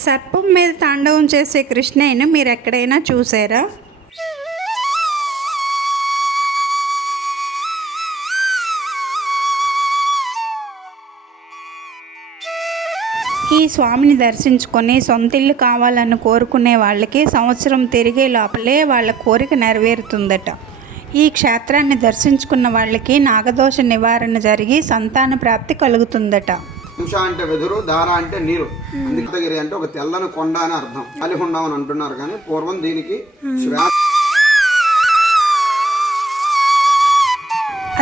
సర్పం మీద తాండవం చేసే కృష్ణయ్యను మీరు ఎక్కడైనా చూసారా? ఈ స్వామిని దర్శించుకొని సొంతిల్లు కావాలని కోరుకునే వాళ్ళకి సంవత్సరం తిరిగే లోపలే వాళ్ళ కోరిక నెరవేరుతుందట. ఈ క్షేత్రాన్ని దర్శించుకున్న వాళ్ళకి నాగదోష నివారణ జరిగి సంతాన ప్రాప్తి కలుగుతుందట. అంశ అంటే వెదురు, దార అంటే నీరు. అందుకగిరి అంటే ఒక తెల్లని కొండ అని అర్థం. కాలిహుండం అని అంటున్నారు, కానీ పూర్వం దీనికి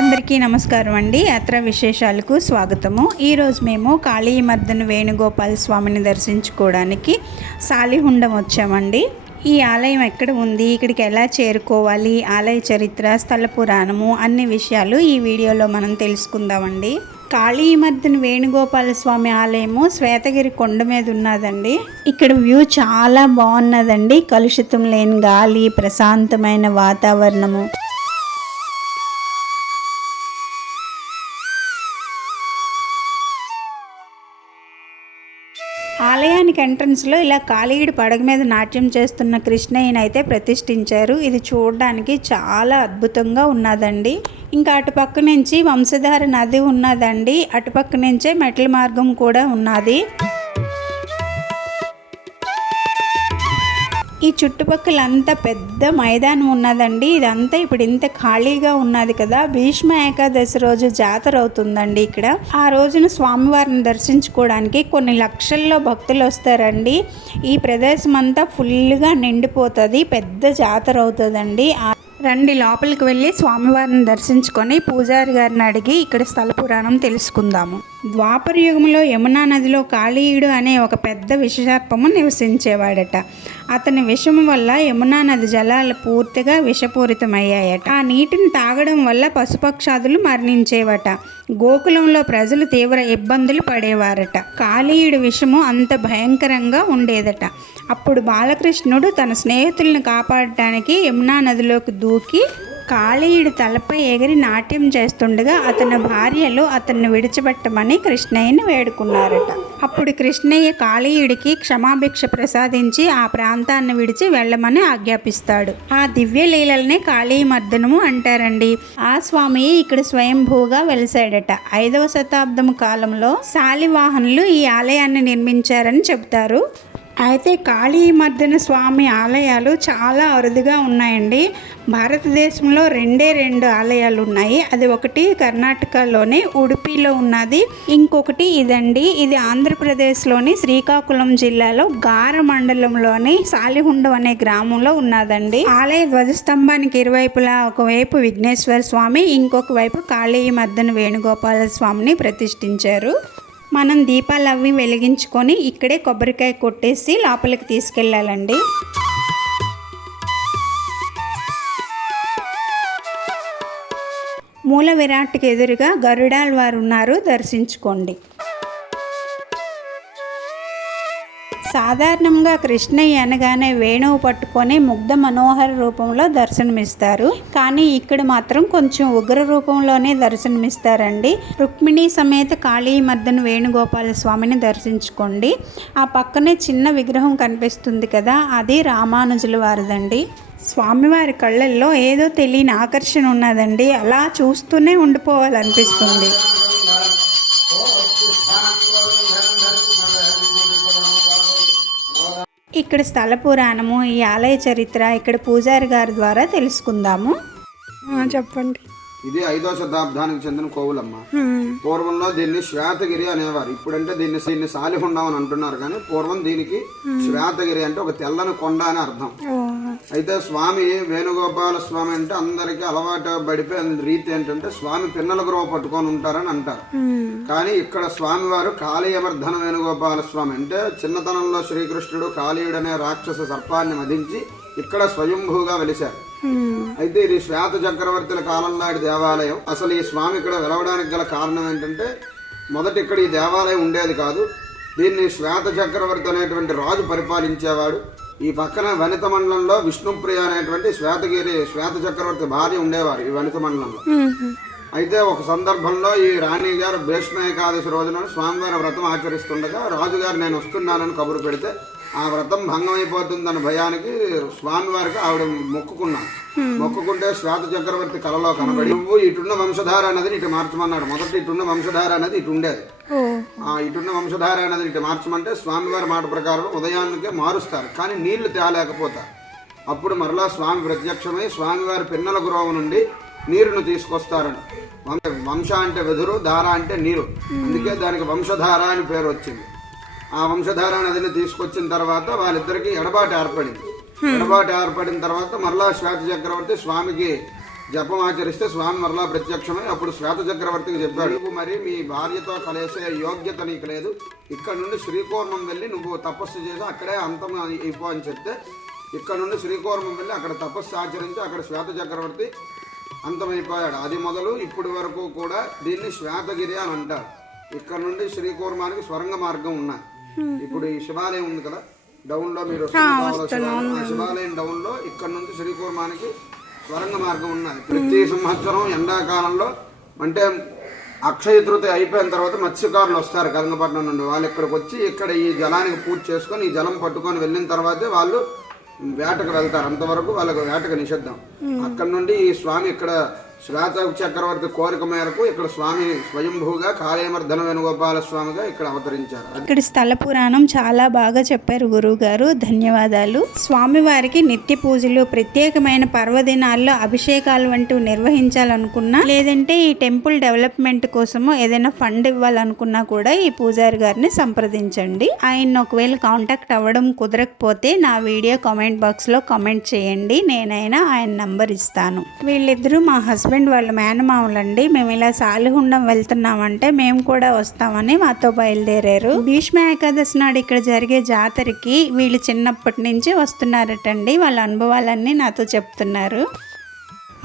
అందరికీ నమస్కారం అండి. యాత్రా విశేషాలకు స్వాగతము. ఈరోజు మేము కాళీమర్దన వేణుగోపాల స్వామిని దర్శించుకోవడానికి సాలిహుండం వచ్చామండి. ఈ ఆలయం ఎక్కడ ఉంది, ఇక్కడికి ఎలా చేరుకోవాలి, ఆలయ చరిత్ర, స్థల పురాణము అన్ని విషయాలు ఈ వీడియోలో మనం తెలుసుకుందామండి. కాళీమర్దన వేణుగోపాల స్వామి ఆలయము శ్వేతగిరి కొండ మీద ఉన్నదండి. ఇక్కడ వ్యూ చాలా బాగున్నదండి. కలుషితం లేని గాలి, ప్రశాంతమైన వాతావరణము. ఆలయానికి ఎంట్రన్స్లో ఇలా కాళీయుడి పడగ మీద నాట్యం చేస్తున్న కృష్ణయ్యనైతే ప్రతిష్ఠించారు. ఇది చూడడానికి చాలా అద్భుతంగా ఉన్నదండి. ఇంకా అటుపక్క నుంచి వంశధార నది ఉన్నదండి. అటుపక్క నుంచే మెట్ల మార్గం కూడా ఉన్నది. ఈ చుట్టుపక్కల అంతా పెద్ద మైదానం ఉన్నదండి. ఇదంతా ఇప్పుడు ఇంత ఖాళీగా ఉన్నది కదా. భీష్మ ఏకాదశి రోజు జాతర అవుతుందండి ఇక్కడ. ఆ రోజున స్వామివారిని దర్శించుకోవడానికి కొన్ని లక్షల్లో భక్తులు వస్తారండి. ఈ ప్రదేశం అంతా ఫుల్గా నిండిపోతుంది. పెద్ద జాతర అవుతుందండి. రండి లోపలికి వెళ్ళి స్వామివారిని దర్శించుకొని పూజారి గారిని అడిగి ఇక్కడ స్థల పురాణం తెలుసుకుందాము. ద్వాపర యుగంలో యమునా నదిలో కాళీయుడు అనే ఒక పెద్ద విషసర్పము నివసించేవాడట. అతని విషము వల్ల యమునా నది జలాలు పూర్తిగా విషపూరితమయ్యాయట. ఆ నీటిని తాగడం వల్ల పశుపక్షాదులు మరణించేవట. గోకులంలో ప్రజలు తీవ్ర ఇబ్బందులు పడేవారట. కాళీయుడి విషము అంత భయంకరంగా ఉండేదట. అప్పుడు బాలకృష్ణుడు తన స్నేహితులను కాపాడటానికి యమునా నదిలోకి దూకి కాళీయుడి తలపై ఎగిరి నాట్యం చేస్తుండగా అతని భార్యలు అతన్ని విడిచిపెట్టమని కృష్ణయ్యని వేడుకున్నారట. అప్పుడు కృష్ణయ్య కాళీయుడికి క్షమాభిక్ష ప్రసాదించి ఆ ప్రాంతాన్ని విడిచి వెళ్ళమని ఆజ్ఞాపిస్తాడు. ఆ దివ్య లీలలనే కాళీమర్దనము అంటారండి. ఆ స్వామి ఇక్కడ స్వయంభూగా వెలిసాడట. 5వ శతాబ్దం కాలంలో శాలివాహనులు ఈ ఆలయాన్ని నిర్మించారని చెబుతారు. అయితే కాళీమర్దన స్వామి ఆలయాలు చాలా అరుదుగా ఉన్నాయండి. భారతదేశంలో 2 ఆలయాలు ఉన్నాయి. అది ఒకటి కర్ణాటకలోని ఉడుపిలో ఉన్నది, ఇంకొకటి ఇదండి. ఇది ఆంధ్రప్రదేశ్లోని శ్రీకాకుళం జిల్లాలో గార మండలంలోని సాలిహుండం అనే గ్రామంలో ఉన్నదండి. ఆలయ ధ్వజస్తంభానికి ఇరువైపులా ఒకవైపు విఘ్నేశ్వర స్వామి, ఇంకొక వైపు కాళీమర్దన వేణుగోపాల స్వామిని ప్రతిష్ఠించారు. మనం దీపాలు అవి వెలిగించుకొని ఇక్కడే కొబ్బరికాయ కొట్టేసి లోపలికి తీసుకెళ్ళాలండి. మూల విరాట్కి ఎదురుగా గరుడాల్ వారు ఉన్నారు, దర్శించుకోండి. సాధారణంగా కృష్ణయ్య అనగానే వేణువు పట్టుకొని ముగ్ధ మనోహర రూపంలో దర్శనమిస్తారు. కానీ ఇక్కడ మాత్రం కొంచెం ఉగ్ర రూపంలోనే దర్శనమిస్తారండి. రుక్మిణి సమేత కాళీమర్దన వేణుగోపాల స్వామిని దర్శించుకోండి. ఆ పక్కనే చిన్న విగ్రహం కనిపిస్తుంది కదా, అది రామానుజుల వారిదండి. స్వామివారి కళ్ళల్లో ఏదో తెలియని ఆకర్షణ ఉన్నదండి. అలా చూస్తూనే ఉండిపోవాలనిపిస్తుంది. ఇక్కడ స్థల పురాణము, ఈ ఆలయ చరిత్ర ఇక్కడ పూజారి గారి ద్వారా తెలుసుకుందాము. చెప్పండి. ఇది 5వ శతాబ్దానికి చెందిన కోవులమ్మ. పూర్వంలో దీన్ని శ్వేతగిరి అనేవారు. ఇప్పుడంటే దీన్ని సాలిహుండం అని అంటున్నారు, కానీ పూర్వం దీనికి శ్వేతగిరి అంటే ఒక తెల్లని కొండ అని అర్థం. అయితే స్వామి వేణుగోపాల స్వామి అంటే అందరికి అలవాటు పడిపోయిన రీతి ఏంటంటే స్వామి పిన్నల గ్రోవ పట్టుకొని ఉంటారని అంటారు. కానీ ఇక్కడ స్వామి వారు కాళీయమర్దన వేణుగోపాల స్వామి అంటే చిన్నతనంలో శ్రీకృష్ణుడు కాళీయుడు అనే రాక్షస సర్పాన్ని మదించి ఇక్కడ స్వయంభూగా వెలిశారు. అయితే ఇది శ్వేత చక్రవర్తుల కాలం నాటి దేవాలయం. అసలు ఈ స్వామి ఇక్కడ వెలవడానికి గల కారణం ఏంటంటే మొదట ఇక్కడ ఈ దేవాలయం ఉండేది కాదు. దీన్ని శ్వేత చక్రవర్తి అనేటువంటి రాజు పరిపాలించేవాడు. ఈ పక్కన వనిత మండలంలో విష్ణుప్రియ అనేటువంటి శ్వేత చక్రవర్తి భార్య ఉండేవారు ఈ వనిత మండలంలో. అయితే ఒక సందర్భంలో ఈ రాణి గారు భీష్మ ఏకాదశి రోజున స్వామివారి వ్రతం ఆచరిస్తుండగా రాజుగారు నేను వస్తున్నానని కబురు పెడితే ఆ వ్రతం భంగం అయిపోతుందన్న భయానికి స్వామివారికి ఆవిడ మొక్కుకుంటే శ్వేత చక్రవర్తి కలలో కనబడి నువ్వు ఇటున్న వంశధార అనేది ఇటు మార్చమన్నాడు. మొదట ఇటున్న వంశధార అనేది ఇటు ఉండేది. ఆ ఇటున్న వంశధార అనేది ఇటు మార్చమంటే స్వామివారి మాట ప్రకారం ఉదయానికే మారుస్తారు, కానీ నీళ్లు తేలేకపోతారు. అప్పుడు మరలా స్వామి ప్రత్యక్షమై స్వామివారి పిన్నల గురువు నుండి నీరును తీసుకొస్తారని. వంశ అంటే వెదురు, ధార అంటే నీరు, అందుకే దానికి వంశధార అని పేరు వచ్చింది. ఆ వంశధార నదిని తీసుకొచ్చిన తర్వాత వాళ్ళిద్దరికి ఎడబాటు ఏర్పడిన తర్వాత మరలా శ్వేత చక్రవర్తి స్వామికి జపం ఆచరిస్తే స్వామి మరలా ప్రత్యక్షమై అప్పుడు శ్వేత చక్రవర్తికి చెప్పాడు, నువ్వు మరి మీ భార్యతో కలిసే యోగ్యత నీకు లేదు, ఇక్కడ నుండి శ్రీకూర్మం వెళ్ళి నువ్వు తపస్సు చేసి అక్కడే అంతం అయిపో అని చెప్తే ఇక్కడ నుండి శ్రీకూర్మం వెళ్ళి అక్కడ తపస్సు ఆచరించి అక్కడ శ్వేత చక్రవర్తి అంతమైపోయాడు. అది మొదలు ఇప్పటి వరకు కూడా దీన్ని శ్వేతగిరి అని అంటారు. ఇక్కడ నుండి శ్రీకూర్మానికి స్వరంగ మార్గం ఉన్నాయి. ఇప్పుడు ఈ శివాలయం ఉంది కదా డౌన్ లో, మీరు శివాలయం డౌన్ లో ఇక్కడ నుంచి శ్రీకూర్మానికి స్వరంగ మార్గం ఉన్నది. ప్రతి సంవత్సరం ఎండాకాలంలో అంటే అక్షయ తృతీయ అయిపోయిన తర్వాత మత్స్యకారులు వస్తారు కరంగపట్నం నుండి. వాళ్ళు ఇక్కడికి వచ్చి ఇక్కడ ఈ జలానికి పూజ చేసుకొని ఈ జలం పట్టుకొని వెళ్ళిన తర్వాతే వాళ్ళు వేటకు వెళ్తారు. అంతవరకు వాళ్ళకు వేటకు నిషిద్ధం. అక్కడ నుండి ఈ స్వామి ఇక్కడ శ్వేత చక్రవర్తి కోరిక మేరకు ఇక్కడ స్వామి స్వయంభూగా కాళీమర్ధన వేణుగోపాల స్వామిగా ఇక్కడ అవతరించారు. ఇక్కడ స్థల పురాణం చాలా బాగా చెప్పారు గురువు గారు, ధన్యవాదాలు. స్వామివారికి నిత్య పూజలు, ప్రత్యేకమైన పర్వదినాల్లో అభిషేకాలు వంటివి నిర్వహించాలనుకున్నా, లేదంటే ఈ టెంపుల్ డెవలప్మెంట్ కోసము ఏదైనా ఫండ్ ఇవ్వాలనుకున్నా కూడా ఈ పూజారి గారిని సంప్రదించండి. ఆయన ఒకవేళ కాంటాక్ట్ అవ్వడం కుదరకపోతే నా వీడియో కామెంట్ బాక్స్ లో కామెంట్ చేయండి, నేనైనా ఆయన నంబర్ ఇస్తాను. వీళ్ళిద్దరూ మా హస్బెండ్ వాళ్ళ మేనమామలండి. మేము ఇలా సాలిహుండం వెళ్తున్నామంటే మేము కూడా వస్తామని మాతో బయలుదేరారు. భీష్మ ఏకాదశి నాడు ఇక్కడ జరిగే జాతరకి వీళ్ళు చిన్నప్పటి నుంచి వస్తున్నారటండి. వాళ్ళ అనుభవాలన్నీ నాతో చెప్తున్నారు.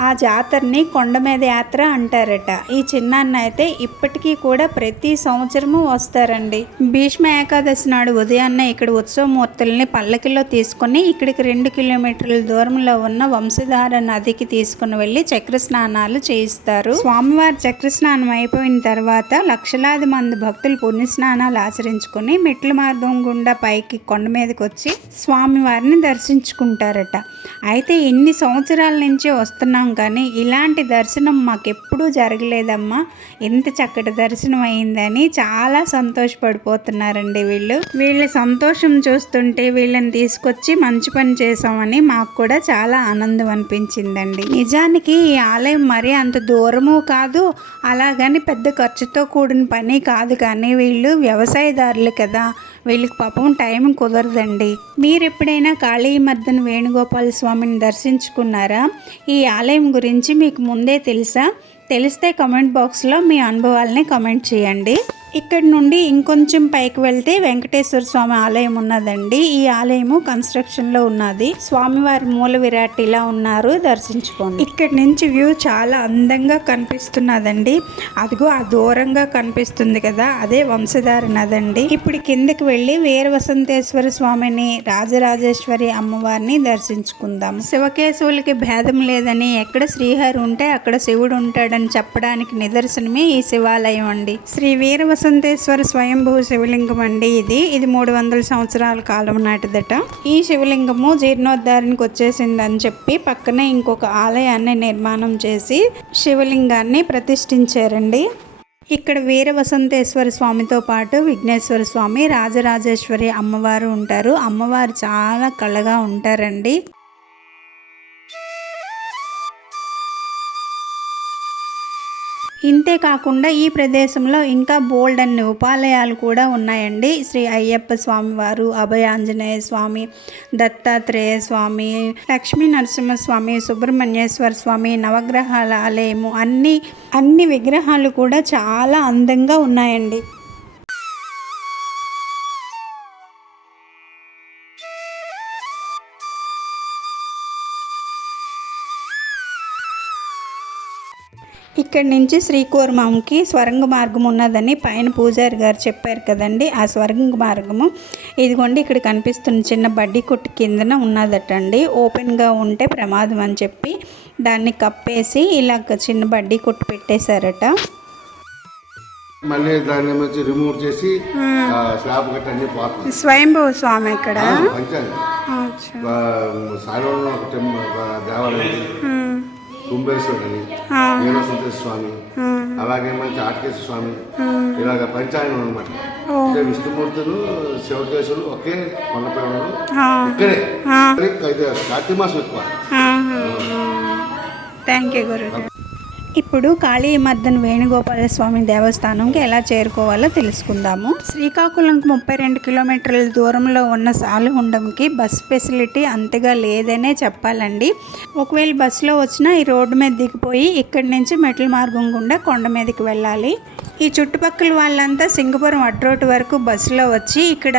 ఆ జాతరని కొండ మీద యాత్ర అంటారట. ఈ చిన్నాన్న అయితే ఇప్పటికీ కూడా ప్రతి సంవత్సరము వస్తారండి. భీష్మ ఏకాదశి నాడు ఉదయాన్నే ఇక్కడ ఉత్సవమూర్తుల్ని పల్లకిలో తీసుకొని ఇక్కడికి 2 కిలోమీటర్ల దూరంలో ఉన్న వంశధార నదికి తీసుకుని వెళ్ళి చక్ర స్నానాలు చేయిస్తారు. స్వామివారి చక్ర స్నానం అయిపోయిన తర్వాత లక్షలాది మంది భక్తులు పుణ్యస్నానాలు ఆచరించుకుని మెట్ల మార్గం గుండా పైకి కొండ మీదకి వచ్చి స్వామివారిని దర్శించుకుంటారట. అయితే ఇన్ని సంవత్సరాల నుంచి వస్తున్నాం కానీ ఇలాంటి దర్శనం మాకెప్పుడూ జరగలేదమ్మా, ఎంత చక్కటి దర్శనం అయిందని చాలా సంతోషపడిపోతున్నారండి వీళ్ళ సంతోషం చూస్తుంటే వీళ్ళని తీసుకొచ్చి మంచి పని చేసామని మాకు కూడా చాలా ఆనందం అనిపించిందండి. నిజానికి ఈ ఆలయం మరీ అంత దూరము కాదు, అలాగని పెద్ద ఖర్చుతో కూడిన పని కాదు, కానీ వీళ్ళు వ్యవసాయదారులు కదా, వీళ్ళకి పాపం టైం కుదరదండి. మీరు ఎప్పుడైనా కాళీమర్ధన వేణుగోపాల స్వామిని దర్శించుకున్నారా? ఈ ఆలయం గురించి మీకు ముందే తెలుసా? తెలిస్తే కామెంట్ బాక్స్లో మీ అనుభవాలని కామెంట్ చేయండి. ఇక్కడ నుండి ఇంకొంచెం పైకి వెళ్తే వెంకటేశ్వర స్వామి ఆలయం ఉన్నదండి. ఈ ఆలయము కన్స్ట్రక్షన్లో ఉన్నది. స్వామివారి మూల విరాట్ ఇలా ఉన్నారు, దర్శించుకోండి. ఇక్కడ నుంచి వ్యూ చాలా అందంగా కనిపిస్తున్నదండి. అదిగో ఆ దూరంగా కనిపిస్తుంది కదా, అదే వంశధార నదండి. ఇప్పుడు కిందకి వెళ్ళి వీర వసంతేశ్వర స్వామిని, రాజరాజేశ్వరి అమ్మవారిని దర్శించుకుందాం. శివకేశవులకి భేదం లేదని, ఎక్కడ శ్రీహరి ఉంటే అక్కడ శివుడు ఉంటాడని చెప్పడానికి నిదర్శనమే ఈ శివాలయం అండి. శ్రీ వీర వసంతేశ్వర స్వయంభూ శివలింగం అండి. ఇది 300 సంవత్సరాల కాలం నాటిదట. ఈ శివలింగము జీర్ణోద్ధారానికి వచ్చేసిందని చెప్పి పక్కనే ఇంకొక ఆలయాన్ని నిర్మాణం చేసి శివలింగాన్ని ప్రతిష్ఠించారండి. ఇక్కడ వీర వసంతేశ్వర స్వామితో పాటు విఘ్నేశ్వర స్వామి, రాజరాజేశ్వరి అమ్మవారు ఉంటారు. అమ్మవారు చాలా కళగా ఉంటారండి. ఇంతే కాకుండా ఈ ప్రదేశంలో ఇంకా బోల్డ్ అన్ని ఉపాలయాలు కూడా ఉన్నాయండి. శ్రీ అయ్యప్ప స్వామి వారు, అభయాంజనేయ స్వామి, దత్తాత్రేయ స్వామి, లక్ష్మీ నరసింహస్వామి, సుబ్రహ్మణ్యేశ్వర స్వామి, నవగ్రహాల ఆలయము, అన్ని విగ్రహాలు కూడా చాలా అందంగా ఉన్నాయండి. ఇక్కడి నుంచి శ్రీకూర్మంకి స్వరంగ మార్గం ఉన్నదని పైన పూజారి గారు చెప్పారు కదండి. ఆ స్వరంగ మార్గము ఇదిగోండి ఇక్కడ కనిపిస్తున్న చిన్న బడ్డీ కొట్టు కిందన ఉన్నదటండి. ఓపెన్గా ఉంటే ప్రమాదం అని చెప్పి దాన్ని కప్పేసి ఇలా చిన్న బడ్డీ కొట్టు పెట్టేశారట. మళ్ళీ దాన్ని మంచి రిమూవ్ చేసి స్లాబ్ గట్ట అన్ని పోతుంది. స్వయంభూ స్వామి ఇక్కడ పంచాలి సాయిలో ఒక దేవాలయం, కుంభేశ్వరుని, వీరసుందర స్వామి, అలాగే మంచి ఆటకేశ్వర స్వామి, ఇలాగ పంచాయనం అనమాట. అంటే విష్ణుమూర్తులు శివకేశులు ఒకే కొండపేవలు ఇక్కడే. అయితే కార్తీక మాసం ఎక్కువ. థ్యాంక్ యూ గురు. ఇప్పుడు కాళీమర్దన్ వేణుగోపాల స్వామి దేవస్థానంకి ఎలా చేరుకోవాలో తెలుసుకుందాము. శ్రీకాకుళంకి 32 కిలోమీటర్ల దూరంలో ఉన్న సాలిహుండంకి బస్ ఫెసిలిటీ అంతగా లేదనే చెప్పాలండి. ఒకవేళ బస్సులో వచ్చినా ఈ రోడ్డు మీద దిగిపోయి ఇక్కడి నుంచి మెట్ల మార్గం గుండా కొండ మీదకి వెళ్ళాలి. ఈ చుట్టుపక్కల వాళ్ళంతా సింగపురం అడ్రోడ్ వరకు బస్సులో వచ్చి ఇక్కడ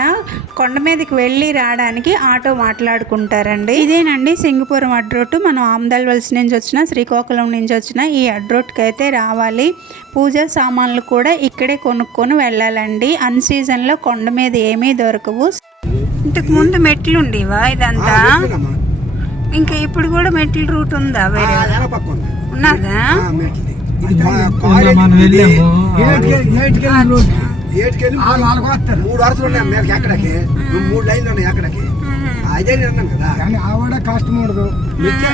కొండ మీదకి వెళ్ళి రావడానికి ఆటో మాట్లాడుకుంటారండి. ఇదేనండి సింగపురం అడ్రోడ్. మనం ఆమదాల్ వలస నుంచి వచ్చినా శ్రీకాకుళం నుంచి వచ్చినా ఈ అడ్రోడ్కి అయితే రావాలి. పూజా సామాన్లు కూడా ఇక్కడే కొనుక్కొని వెళ్ళాలండి. అన్ సీజన్లో కొండ మీద ఏమీ దొరకవు. ఇంతకు ముందు మెట్లు ఉండేవా ఇదంతా? ఇంకా ఇప్పుడు కూడా మెట్ల రూట్ ఉందా? వేరే ఉన్నదా? 3 వరుసలు ఉన్నాయి మేరకు ఎక్కడికి, 3 లైన్లు ఉన్నాయి ఎక్కడికి. అదే అన్నాను కదా, కానీ ఆవిడ కష్టం ఉండదు. మెట్లే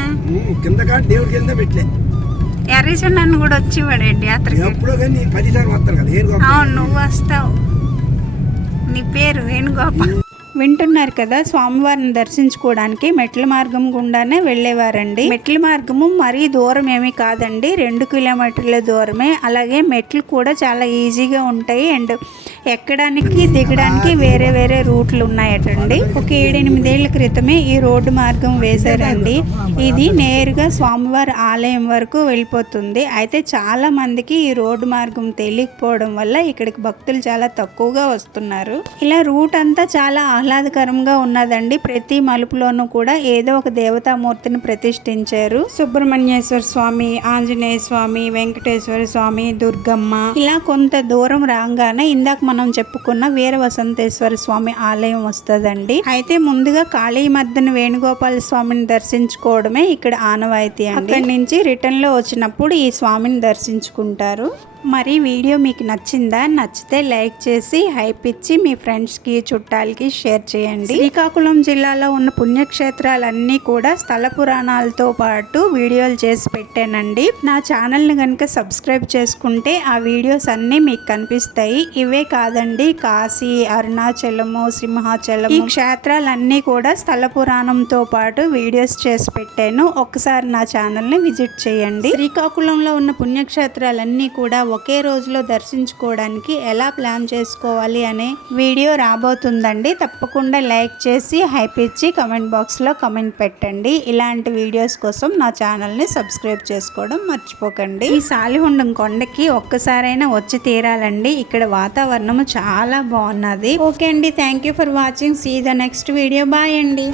కింద కాదు, దేవుడికి వెళ్తే మెట్లే. ఎర్రచందన్ కూడా వచ్చేవాడండి యాత్రకి. ఎప్పుడో కానీ 10 సార్లు వస్తారు కదా. అవును, నువ్వు వస్తావు. నీ పేరు వేణుగోపాల్. వింటున్నారు కదా, స్వామివారిని దర్శించుకోవడానికి మెట్ల మార్గం గుండానే వెళ్ళేవారండి. మెట్ల మార్గము మరీ దూరం ఏమీ కాదండి, 2 కిలోమీటర్ల దూరమే. అలాగే మెట్లు కూడా చాలా ఈజీగా ఉంటాయి. అండ్ ఎక్కడానికి దిగడానికి వేరే వేరే రూట్లు ఉన్నాయటండి. ఒక 7-8 ఏళ్ల క్రితమే ఈ రోడ్డు మార్గం వేశారండి. ఇది నేరుగా స్వామివారి ఆలయం వరకు వెళ్ళిపోతుంది. అయితే చాలా మందికి ఈ రోడ్డు మార్గం తెలియకపోవడం వల్ల ఇక్కడికి భక్తులు చాలా తక్కువగా వస్తున్నారు. ఇలా రూట్ అంతా చాలా ఆహ్లాదకరంగా ఉన్నదండి. ప్రతి మలుపులోనూ కూడా ఏదో ఒక దేవతామూర్తిని ప్రతిష్ఠించారు. సుబ్రహ్మణ్యేశ్వర స్వామి, ఆంజనేయ స్వామి, వెంకటేశ్వర స్వామి, దుర్గమ్మ. ఇలా కొంత దూరం రాగానే ఇందాక మనం చెప్పుకున్న వీర వసంతేశ్వర స్వామి ఆలయం వస్తుందండి. అయితే ముందుగా కాళీమర్దన్ వేణుగోపాల స్వామిని దర్శించుకోవడమే ఇక్కడ ఆనవాయితీ అండి. అక్కడి నుంచి రిటర్న్ లో వచ్చినప్పుడు ఈ స్వామిని దర్శించుకుంటారు. మరి వీడియో మీకు నచ్చిందా? నచ్చితే లైక్ చేసి హైప్ ఇచ్చి మీ ఫ్రెండ్స్కి చుట్టాలకి షేర్ చేయండి. శ్రీకాకుళం జిల్లాలో ఉన్న పుణ్యక్షేత్రాలన్నీ కూడా స్థల పురాణాలతో పాటు వీడియోలు చేసి పెట్టానండి. నా ఛానల్ని కనుక సబ్స్క్రైబ్ చేసుకుంటే ఆ వీడియోస్ అన్నీ మీకు కనిపిస్తాయి. ఇవే కాదండి, కాశీ, అరుణాచలము, సింహాచలం, ఈ క్షేత్రాలన్నీ కూడా స్థల పురాణంతో పాటు వీడియోస్ చేసి పెట్టాను. ఒక్కసారి నా ఛానల్ని విజిట్ చేయండి. శ్రీకాకుళంలో ఉన్న పుణ్యక్షేత్రాలన్నీ కూడా ఒకే రోజులో దర్శించుకోవడానికి ఎలా ప్లాన్ చేసుకోవాలి అనే వీడియో రాబోతుందండి. తప్పకుండా లైక్ చేసి హైప్ ఇచ్చి కమెంట్ బాక్స్లో కమెంట్ పెట్టండి. ఇలాంటి వీడియోస్ కోసం నా ఛానల్ని సబ్స్క్రైబ్ చేసుకోవడం మర్చిపోకండి. ఈ సాలిహుండం కొండకి ఒక్కసారైనా వచ్చి తీరాలండి. ఇక్కడ వాతావరణం చాలా బాగున్నది. ఓకే అండి, thank you for watching. See the next video. Bye అండి.